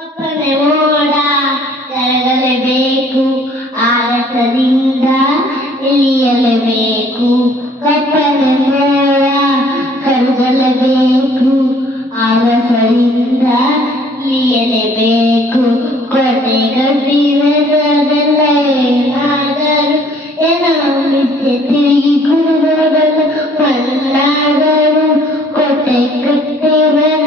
ಕಪ್ಪನೆ ಮೋಡ ಕರಗಲೇಬೇಕು, ಆಗಸದಿಂದ ಇಳಿಯಲೇಬೇಕು. ಕಪ್ಪನೆ ಮೋಡ ಕರಗಲೇಬೇಕು, ಆಗಸದಿಂದ ಇಳಿಯಲೇಬೇಕು. ಕೋಟೆ ಕಟ್ಟಿರುವುದಲ್ಲ ಏನಾದರೂ ಏನೋ ಮಿಥ್ಯೆ ತಿರುಗಿ ಕುಡಿದೋದಲ್ಲ ಮಣ್ಣಾದರೂ ಕೋಟೆ ಕಟ್ಟಿರುವ